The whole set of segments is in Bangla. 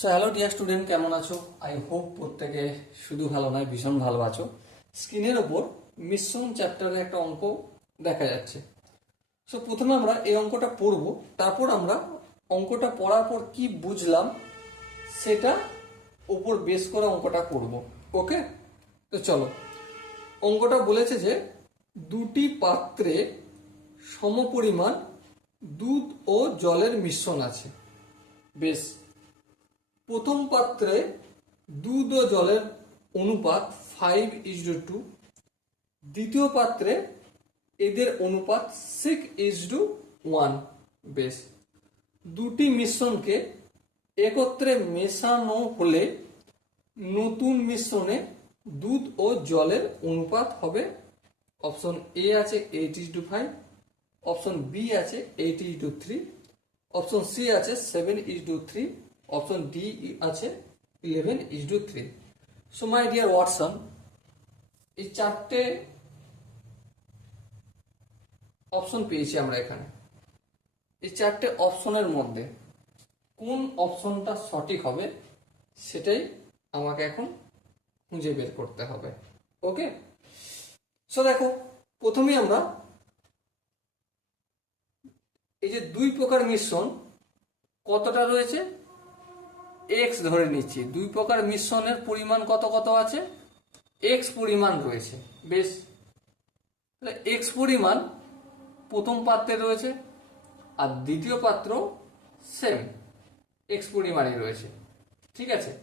সো হ্যালো ডিয়ার স্টুডেন্ট কেমন আছো? আই হোপ প্রত্যেকে শুধু ভালো নয়, ভীষণ ভালো আছো। স্ক্রিনের ওপর মিশ্রণ চ্যাপ্টারে একটা অঙ্ক দেখা যাচ্ছে। সো প্রথমে আমরা এই অঙ্কটা পড়ব, তারপর আমরা অঙ্কটা পড়ার পর কি বুঝলাম সেটা ওপর বেস করে অঙ্কটা করব ওকে তো চলো, অঙ্কটা বলেছে যে দুটি পাত্রে সমপরিমাণ দুধ ও জলের মিশ্রণ আছে। বেশ প্রথম পাত্রে দুধ ও জলের অনুপাত ফাইভ ইজ টু টু দ্বিতীয় পাত্রে এদের অনুপাত সিক্স ইজ টু ওয়ান বেশ। দুটি মিশ্রণকে একত্রে মেশানো হলে নতুন মিশ্রণে দুধ ও জলের অনুপাত হবে। অপশন এ আছে eight is to five option B আছে eight is to three option C আছে seven is to three option D আছে eleven is to three so my dear Watson এই চারটে অপশন পেয়েছি আমরা এখানে। এই চারটে অপশনের মধ্যে কোন অপশনটা সঠিক হবে, সেটাই আমাকে এখন খুঁজে বের করতে হবে। ওকে সো দেখো, প্রথমেই আমরা এই যে দুই প্রকার মিশ্রণ কতটা রয়েছে এক্স ধরে নিচ্ছি। দুই প্রকার মিশ্রণের পরিমাণ কত কত আছে? এক্স পরিমাণ রয়েছে। বেশ। তাহলে এক্স পরিমাণ প্রথম পাত্রে রয়েছে আর দ্বিতীয় পাত্র সেম এক্স পরিমাণে রয়েছে। ঠিক আছে?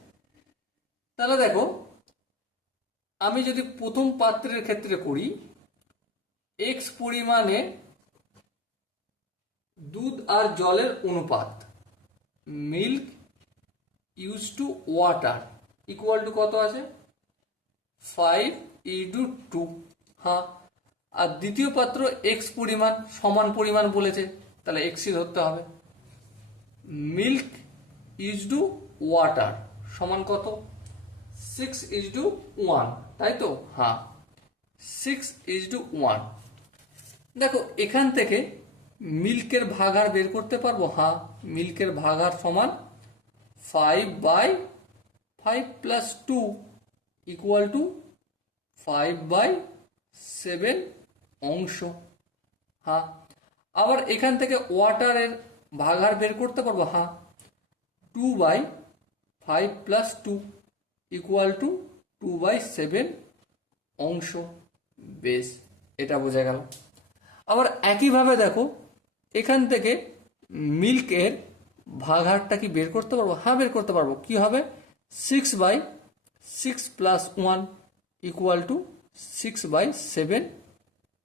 তাহলে দেখো, আমি যদি প্রথম পাত্রের ক্ষেত্রে করি এক্স পরিমাণে দুধ আর জলের অনুপাত, milk is to water equal to কত আছে? ফাইভ ই টু। টু হ্যাঁ। আর দ্বিতীয় পাত্র এক্স পরিমাণ সমান পরিমাণ বলেছে, তাহলে এক্সই ধরতে হবে। মিল্ক ইজ টু ওয়াটার সমান কত? সিক্স ইজ টু ওয়ান, তাই তো? হ্যাঁ। Six is to one. দেখো, এখান থেকে মিল্কের ভাগার বের করতে পারব? হ্যাঁ মিল্কের ভাগার সমান five by five plus two equal to five by seven অংশ। হ্যাঁ আবার এখান থেকে ওয়াটারের ভাগার বের করতে পারব হ্যাঁ two by five plus two equal to two by seven অংশ। বেশ, এটা বোঝা গেল। আবার একইভাবে দেখো, এখান থেকে মিল্কের ভাগারটা কি বের করতে পারব? হ্যাঁ বের করতে পারব। কি হবে? Six by six plus one equal to six by seven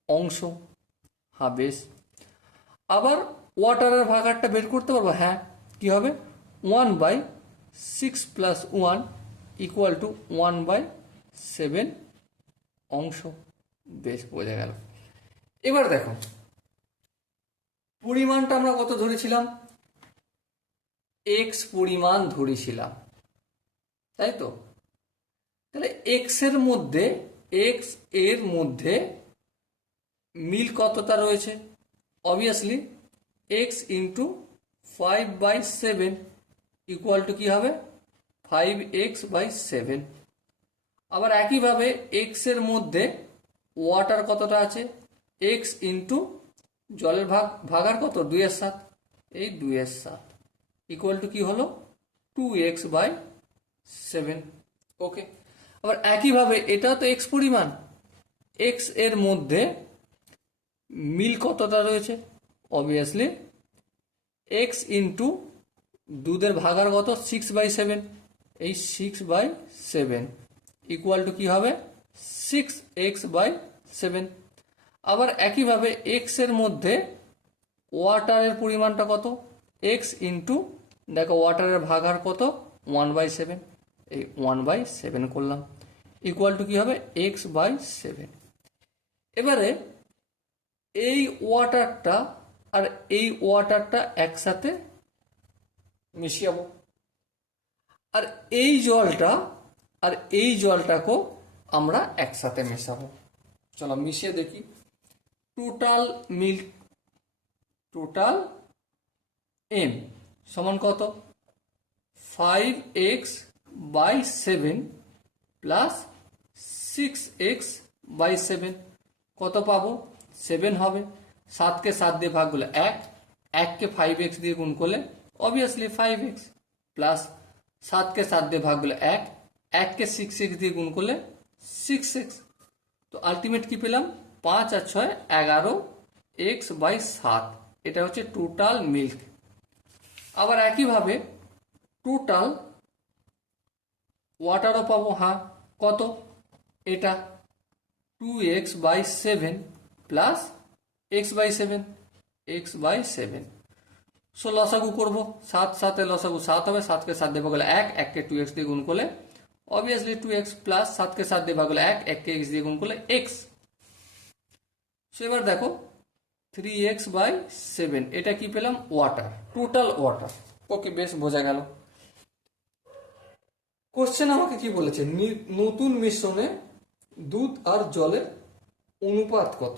অংশ। হ্যাঁ বেশ। আবার ওয়াটারের ভাগারটা বের করতে পারব? হ্যাঁ কি হবে? One by six plus one equal to one by seven অংশ। বেশ, বোঝা গেল। এবার দেখো, পরিমাণটা আমরা কত ধরেছিলাম? এক্স পরিমাণ ধরেছিলাম। তাই তো? তাহলে এক্সের মধ্যে এক্সের মধ্যে মিল কতটা রয়েছে? Obviously x into five by seven equal to কী হবে? ফাইভ এক্স বাই সেভেন আবার একইভাবে এক্সের মধ্যে ওয়াটার কতটা আছে? এক্স ইন্টু জলের ভাগ, ভাগার কত? দুইয়ের সাত এই দুইয়ের সাত ইকুয়াল টু কি হলো? Two x by seven okay আবার একইভাবে এটা তো এক্স পরিমাণ। এক্সের মধ্যে মিল কতটা রয়েছে? অবভিয়াসলি এক্স ইন্টু দুধের ভাগার কত সিক্স বাই সেভেন এই six by seven equal to কি হবে? সিক্স এক্স বাই সেভেন আবার একইভাবে এক্সের মধ্যে ওয়াটারের পরিমাণটা কত? এক্স ইন্টু দেখো ওয়াটারের ভাগার কত? ওয়ান বাই সেভেন এই ওয়ান বাই সেভেন করলাম। ইকুয়াল টু কি হবে? এক্স বাই সেভেন এবারে এই ওয়াটারটা আর এই ওয়াটারটা একসাথে মিশিয়াবো। আর এই জলটা আর এই জলটাকেও আমরা একসাথে মেশাবো। চলো মিশিয়ে দেখি। টোটাল মিল্ক টোটাল এম সমান কত? Five x by seven plus six x by seven কত পাবো? সেভেন হবে। সাতকে সাত দিয়ে ভাগ করলে এক। এককে ফাইভ এক্স দিয়ে গুণ করলে অবভিয়াসলি ফাইভ এক্স প্লাস সাতকে সাত দিয়ে ভাগ করলে এক। এককে সিক্স এক্স দিয়ে গুণ করলে সিক্স এক্স তো আলটিমেট কি পেলাম? পাঁচ আর ছয় এগারো এক্স বাই সাত। এটা হচ্ছে টোটাল মিল্ক আবার একইভাবে টোটাল ওয়াটারও পাবো হ্যাঁ কত? এটা two x by seven plus x by seven x by seven so লসাগু করব, সাত সাথে লসাগু সাত হবে, সাতকে সাত দেবো গেলে এক, এককে টু এক্স দিয়ে গুণ করলে অবভিয়াসলি টু এক্স প্লাস সাতকে সাত দিয়ে ভাগ এক, এককে এক্স দিয়ে গুণ করলে এক্স সো এবার দেখো থ্রি এক্স বাই সেভেন এটা কি পেলাম? ওয়াটার টোটাল ওয়াটার ওকে বেশ, বোঝা গেল। কোশ্চেন আমাকে কি বলেছে? নতুন মিশ্রণে দুধ আর জলের অনুপাত কত?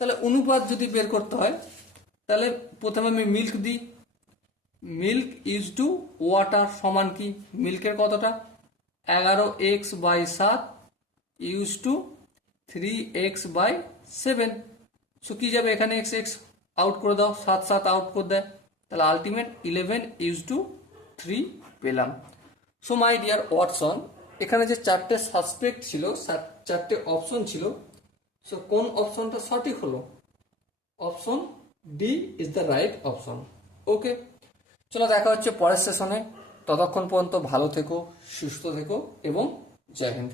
তাহলে অনুপাত যদি বের করতে হয়, তাহলে প্রথমে আমি মিল্ক দিই। মিল্ক ইজ টু ওয়াটার সমান কি? মিল্কের কতটা? এগারো এক্স বাই সাত use to three x by seven কি যাবে এখানে এক্স এক্স আউট করে দাও, সাত সাত আউট করে দেয়। তাহলে ultimate eleven use to three পেলাম। সো মাই ডিয়ার ওয়াটসন এখানে যে চারটে সাসপেক্ট ছিল চারটে অপশন ছিল সো কোন অপশনটা সঠিক হলো? Option D is the right option okay চলো দেখা হচ্ছে পরের সেশনে ততক্ষণ পর্যন্ত ভালো থেকো, সুস্থ থেকো, এবং জয় হিন্দ।